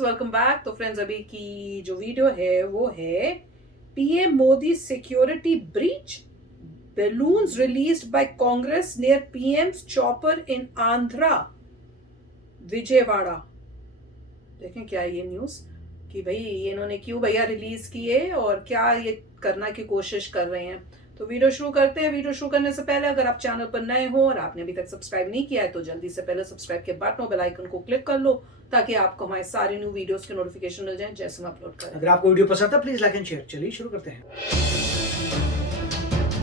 Welcome back. तो friends, अभी की जो वीडियो है वो है PM Modi security breach, balloons released by Congress near PM's chopper in Andhra, Vijayawada. देखें क्या है ये न्यूज कि भाई ये इन्होंने क्यों भैया रिलीज किए और क्या ये करना की कोशिश कर रहे हैं। तो वीडियो शुरू करते हैं। वीडियो शुरू करने से पहले अगर आप चैनल पर नए हो और आपने अभी तक सब्सक्राइब नहीं किया है तो जल्दी से पहले सब्सक्राइब के बटन और बेल आइकन को क्लिक कर लो ताकि आपको हमारे सारे न्यू वीडियोस के नोटिफिकेशन मिल जाएं जैसे हम अपलोड करें। अगर आपको वीडियो पसंद है प्लीज लाइक एंड शेयर। चलिए शुरू करते हैं।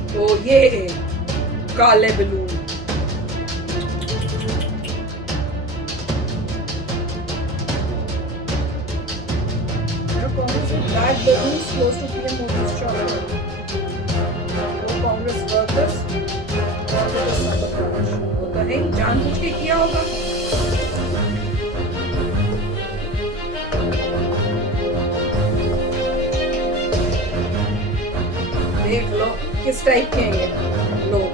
तो ये है काले balloon. Congress with black balloons close to PM Modi's chopper. Congress workers होता है जानबूझ के किया होगा। देख लो किस टाइप के हैं ये लोग।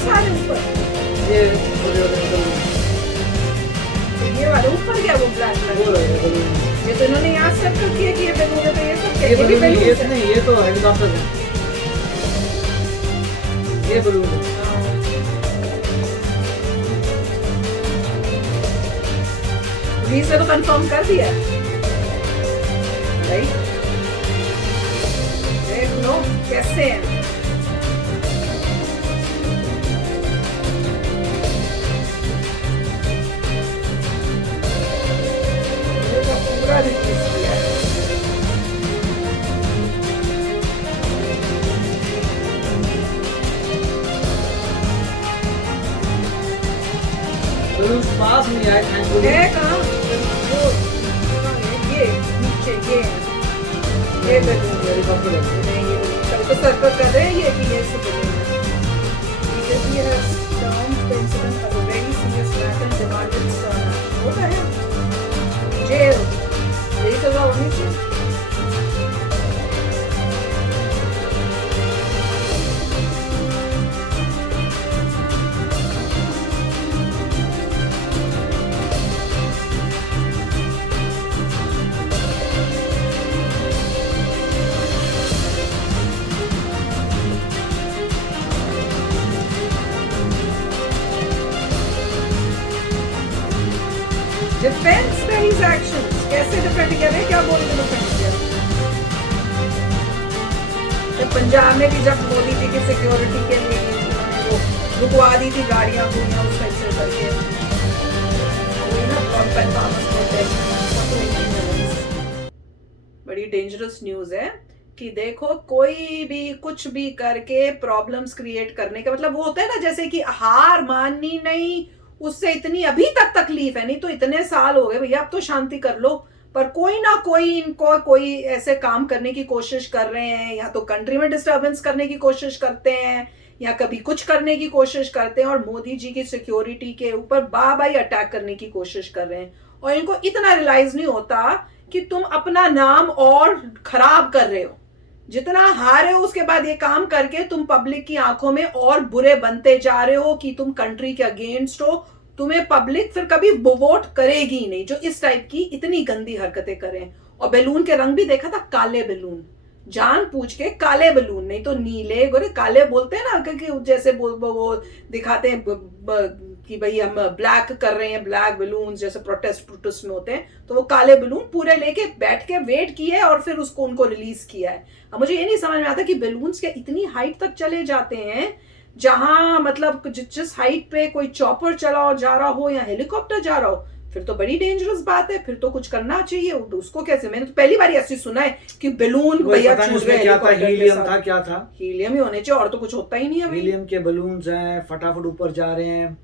सारे ऊपर ये वाले ऊपर क्या वो ब्लैक कलर ये तो इन्होंने यहाँ सर्कल किया कि ये बैलून है तो ये सब ये बलून नहीं, ये तो हेलीकॉप्टर है। ये बलून है। पुलिस ने तो कंफर्म कर दिया भाई। देख लो कैसे हैं। पूरा रिलीज किया है। बलून पास नहीं आए थैंकफुली। है कहाँ ये नीचे ये बैलून हेलीकॉप्टर है। नहीं ये कल तो सर्कल कर रहे हैं ये कि ये सब बैलून है। BJP has termed the incident as a very serious matter and demanded होता है जेल। यही सजा होनी चाहिए। डिफेंस these actions कैसे डिफेंड किया है, क्या बोल के डिफेंड किया। तो पंजाब में भी जब मोदी जी की सिक्योरिटी के लिए उन्होंने वो रुकवा दी थी गाड़ियां पूरियां उस टाइप से करके बड़ी डेंजरस न्यूज है कि देखो कोई भी कुछ भी करके प्रॉब्लम्स क्रिएट करने का मतलब वो होता है ना, जैसे कि हार माननी नहीं, उससे इतनी अभी तक तकलीफ है, नहीं तो इतने साल हो गए भैया अब तो शांति कर लो। पर कोई ना कोई इनको कोई ऐसे काम करने की कोशिश कर रहे हैं, या तो कंट्री में डिस्टर्बेंस करने की कोशिश करते हैं या कभी कुछ करने की कोशिश करते हैं और मोदी जी की सिक्योरिटी के ऊपर बाबाई अटैक करने की कोशिश कर रहे हैं। और इनको इतना रियलाइज नहीं होता कि तुम अपना नाम और खराब कर रहे हो। जितना हारे हो उसके बाद ये काम करके तुम पब्लिक की आंखों में और बुरे बनते जा रहे हो कि तुम कंट्री के अगेंस्ट हो। तुम्हें पब्लिक फिर कभी वोट करेगी ही नहीं जो इस टाइप की इतनी गंदी हरकतें करें। और बैलून के रंग भी देखा था, काले बैलून, जान पूछ के काले बैलून, नहीं तो नीले गोरे काले बोलते हैं ना, क्योंकि जैसे वो दिखाते हैं कि भाई हम ब्लैक कर रहे हैं, ब्लैक बैलून जैसे प्रोटेस्ट में होते हैं, तो वो काले बैलून पूरे लेके बैठ के वेट किया और फिर उसको उनको रिलीज किया है। अब मुझे ये नहीं समझ में आता कि बैलून्स के इतनी हाइट तक चले जाते हैं जहां मतलब जिस हाइट पे कोई चॉपर चला और जा रहा हो या हेलीकॉप्टर जा रहा हो, फिर तो बड़ी डेंजरस बात है, फिर तो कुछ करना चाहिए उसको। कैसे, मैंने तो पहली बार ऐसी सुना है कि बैलून भैया छूट गए क्या था, हेलीकॉप्टर के हीलियम साथ। था, क्या था? हीलियम ही होने चाहिए, और तो कुछ होता ही नहीं है भाई। हीलियम के बलून्स हैं, फटाफट ऊपर जा रहे हैं।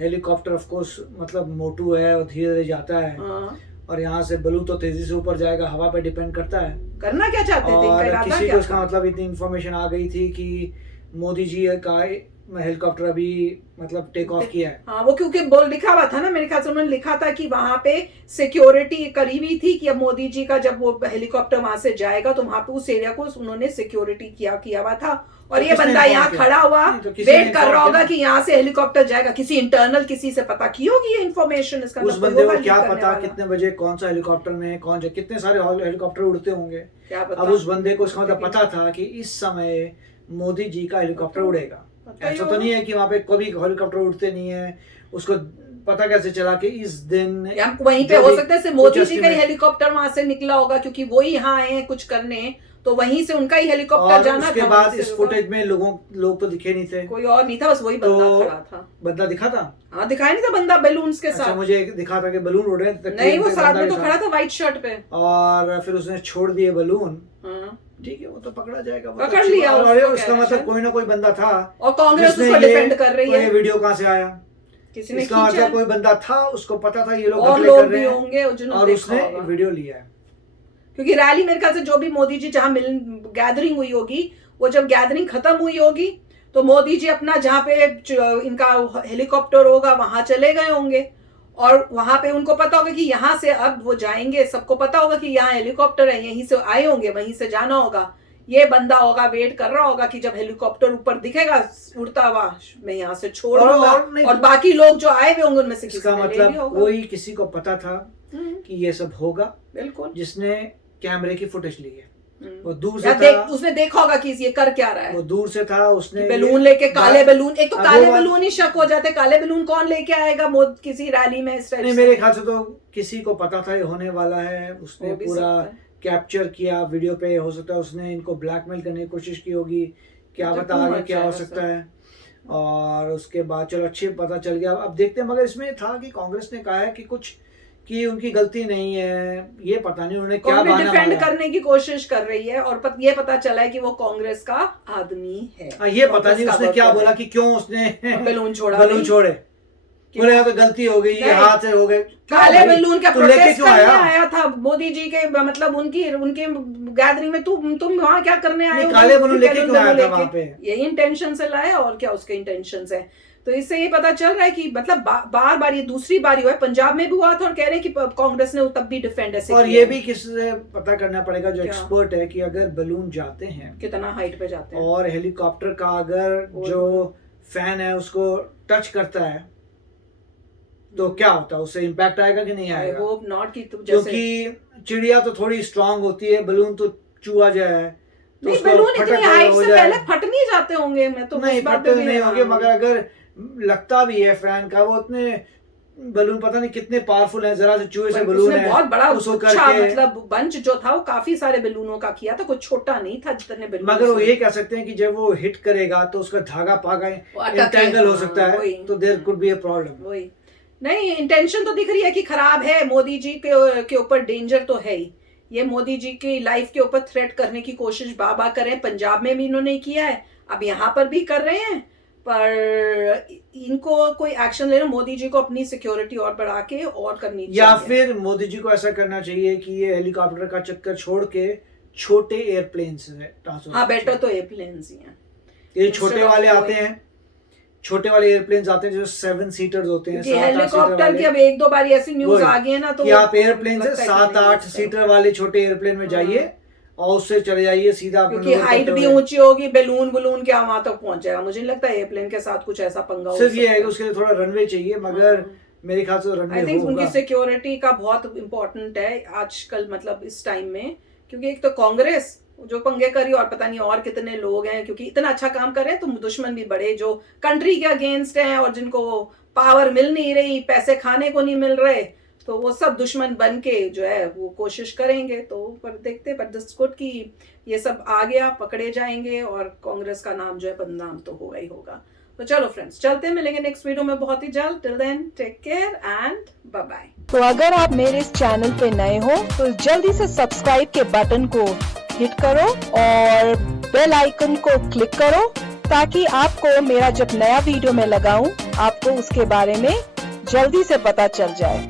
हेलीकॉप्टर ऑफ कोर्स मतलब मोटू है और धीरे धीरे जाता है। हाँ। और यहाँ से बलून तो तेजी से ऊपर जाएगा, हवा पे डिपेंड करता है। करना क्या चाहते थे, इनका और इरादा किसी क्या को इसका था? मतलब इतनी इन्फॉर्मेशन आ गई थी कि मोदी जी का हेलीकॉप्टर अभी मतलब टेक ऑफ किया है। हाँ, वो क्योंकि बोल लिखा हुआ था ना, मेरे ख्याल से उन्होंने लिखा था कि वहां पे सिक्योरिटी करीबी थी कि अब मोदी जी का जब वो हेलीकॉप्टर वहां से जाएगा तो वहां पे उस एरिया को उन्होंने सिक्योरिटी किया हुआ था। और तो ये किसने बंदा inform यहाँ किया? खड़ा हुआ नहीं, तो किसी ने वेट कर inform रहा होगा किया? कि यहाँ से हेलीकॉप्टर जाएगा। किसी इंटरनल किसी से पता की होगी ये इन्फॉर्मेशन, इसका उस मतलब कोई बंदे होगा को लीक क्या करने पता वाला। कितने बजे कौन सा हेलीकॉप्टर में कौन जाए, कितने सारे हेलीकॉप्टर उड़ते होंगे। क्या पता। अब उस बंदे को इसका मतलब पता था कि इस समय मोदी जी का हेलीकॉप्टर उड़ेगा। पता ही ऐसा तो होगा। नहीं है कि वहां पे कभी हेलीकॉप्टर उड़ते नहीं है। उसको पता कैसे चला कि इस दिन या वहीं पे जो हो भी सकता है कुछ मोदी जी का ही estimate- हेलीकॉप्टर वहां से निकला होगा, क्योंकि वो ही यहाँ आए हैं कुछ करने, तो वहीं से उनका ही हेलीकॉप्टर और जाना उसके था। बाद वहीं से इस होगा। फुटेज में लोग तो दिखे नहीं थे। कोई और नहीं था, बस वही बंदा तो खड़ा था। बंदा दिखा था। हाँ, दिखाई नहीं था बंदा बैलून्स के अच्छा, साथ। मुझे दिखा था कि बलून उड़ रहे थे। नहीं, वो ट्रेन पे साथ बंदा में तो दिखा। खड़ा था व्हाइट शर्ट पे। और फिर उसने छोड़ दिए बलून। हाँ। ठीक है, वो तो पकड़ा जाएगा। वो तो पकड़ अच्छी लिया बात- और उसको, उसका कह रहे मतलब शायद। कोई ना कोई बंदा था। और कांग्रेस जिसने उसको ये- डिफेंड कर रही तो ये है। वीडियो कहाँ से आया? किसी ने इसका खींचा मतलब है। कोई बंदा था, उसको पता था ये लोग और घपले लोग कर भी रहे हैं होंगे जिन्होंने और देखा उसने होगा। वीडियो लिया है। क्योंकि रैली मेरे ख्याल से जो भी मोदी जी जहां गैदरिंग हुई होगी, वो जब गैदरिंग खत्म हुई होगी तो मोदी जी अपना जहां पे इनका हेलीकॉप्टर होगा वहां चले गए होंगे। और वहां पे उनको पता होगा कि यहाँ से अब वो जाएंगे, सबको पता होगा कि यहाँ हेलीकॉप्टर है, यहीं से आए होंगे, वहीं से जाना होगा। ये बंदा होगा वेट कर रहा होगा कि जब हेलीकॉप्टर ऊपर दिखेगा उड़ता हुआ, मैं यहाँ से छोड़ दूंगा। नहीं- और बाकी लोग जो आए हुए होंगे उनमें से किसी इसका ने ले मतलब लिया होगा। कोई किसी को पता था हम्म, कि ये सब होगा, बिल्कुल। जिसने कैमरे की फुटेज ली है। हम्म। वो दूर या से था। उसने देखा होगा कि ये कर क्या रहा है। वो दूर से था, उसने बैलून लेके, काले बैलून, एक तो अब काले वो बात- बैलून ही शक हो जाते। काले बैलून कौन लेके आएगा किसी रैली में इस टाइप नहीं, से? मेरे ख्याल से तो किसी को पता था ये होने वाला है। उसने हो भी पूरा सकता है। कैप्चर किया वीडियो पे। हो सकता है उसने इनको ब्लैकमेल करने की कोशिश की होगी, क्या जब पता तुम आगे मर क्या हो जाएगा सकता सब। है। और उसके बाद चलो अच्छी पता चल गया। अब देखते हैं। मगर इसमें था कि कांग्रेस ने कहा है कि कुछ कि उनकी गलती नहीं है। ये पता नहीं उन्होंने क्या कांग्रेस बहाना डिफेंड मारा। करने की कोशिश कर रही है, और ये पता चला है कि वो कांग्रेस का आदमी है। ये पता कांग्रेस नहीं का उसने क्या वर्कर बोला है। कि क्यों उसने बैलून छोड़ा बैलून नहीं। छोड़े। क्यों? बोले तो गलती हो गई, ये नहीं। हाथ से हो गए। काले भाई, बैलून का तू लेके प्रोटेस्ट क्यों करने आया? आया था मोदी जी के, मतलब उनके गैदरिंग में। तुम वहां क्या करने आए नहीं, हो? काले बैलून लेके बैलून क्यों आया था लेके? वहां पे? यही इंटेंशन से लाया, और क्या उसके इंटेंशन है। तो इससे ये पता चल रहा है कि मतलब बार बार ये दूसरी बार हुआ है। पंजाब में भी हुआ था और कह रहे हैं कि कांग्रेस ने तब भी डिफेंड ऐसे और किया ये है। भी किससे पता करना पड़ेगा जो क्या? एक्सपर्ट है कि अगर बलून जाते हैं कितना हाइट पे जाते हैं। और हेलीकॉप्टर का अगर जो फैन है उसको टच करता है तो क्या होता है, उससे इम्पैक्ट आएगा कि नहीं आई आएगा? होप नॉट कि तुम जैसे। क्योंकि चिड़िया तो थोड़ी स्ट्रांग होती है, बलून तो चूहा जाए तो नहीं, उसको बैलून फटक इतनी हाइट हो से जाए। पहले फट नहीं जाते होंगे। मैं तो नहीं, उस बात फटते पे भी नहीं होंगे, हैरान मगर हूँ। अगर लगता भी है फैन का, वो उतने बलून पता नहीं कितने पावरफुल है। जरा से चूहे से पर बलून उसने है, बहुत बड़ा उसको अच्छा करके मतलब बंच जो था वो काफी सारे बैलूनों का किया था, कुछ छोटा नहीं था जितने बैलून। मगर वो ये कह सकते हैं कि जब वो हिट करेगा तो उसका धागा पागा इंटेंगल हो सकता है, तो there could be a problem. वही नहीं, इंटेंशन तो दिख रही है कि खराब है। मोदी जी के ऊपर डेंजर तो है ही। ये मोदी जी की लाइफ के ऊपर थ्रेट करने की कोशिश बाबा करें। पंजाब में भी इन्होंने किया है, अब यहाँ पर भी कर रहे हैं। पर इनको कोई एक्शन लेना, मोदी जी को अपनी सिक्योरिटी और बढ़ा के और करनी चाहिए। या फिर मोदी जी को ऐसा करना चाहिए कि ये हेलीकॉप्टर का चक्कर छोड़ के छोटे एयरप्लेन से ट्रांसफर। हाँ, बेटर तो एयरप्लेन्स ही हैं। ये छोटे Instead of वाले going- आते हैं, छोटे वाले एयरप्लेन्स आते हैं जो 7 सीटर्स होते हैं, कि 7-8 सीटर हेलीकॉप्टर की वाले। अब एक दो बार ऐसी न्यूज वही, आ गई है ना, तो कि आप एयरप्लेन से लगता है कि 7-8 नहीं, सीटर वाले छोटे एयरप्लेन में जाइए और उससे चले जाइए सीधा अपने क्योंकि लोगों को हाइट करते भी हुए। ऊंची होगी, बैलून बलून क्या वहां तक पहुंच जाएगा। मुझे नहीं लगता एयरप्लेन के साथ कुछ ऐसा पंगा हो सिर्फ ये है कि सकता उसके लिए थोड़ा रनवे चाहिए, मगर मेरे ख्याल से आई रनवे थिंक उनकी होगा। सिक्योरिटी का बहुत इंपॉर्टेंट है आजकल, मतलब इस टाइम में। क्योंकि एक तो कांग्रेस जो पंगे करी, और पता नहीं और कितने लोग हैं, क्योंकि इतना अच्छा काम कर रहे हैं तो दुश्मन भी बड़े जो कंट्री के अगेंस्ट हैं और जिनको पावर मिल नहीं रही, पैसे खाने को नहीं मिल रहे, तो वो सब दुश्मन बन के जो है वो कोशिश करेंगे। तो पर देखते, पर दिस गुड कि ये सब आ गया, पकड़े जाएंगे और कांग्रेस का नाम जो है बदनाम तो होगा ही होगा। तो चलो फ्रेंड्स, चलते हैं, मिलेंगे नेक्स्ट वीडियो में बहुत ही जल्द। Till then take care and bye bye. तो अगर आप मेरे इस चैनल पे नए हो तो जल्दी से सब्सक्राइब के बटन को हिट करो और बेल आइकन को क्लिक करो, ताकि आपको मेरा जब नया वीडियो मैं लगाऊं आपको उसके बारे में जल्दी से पता चल जाए।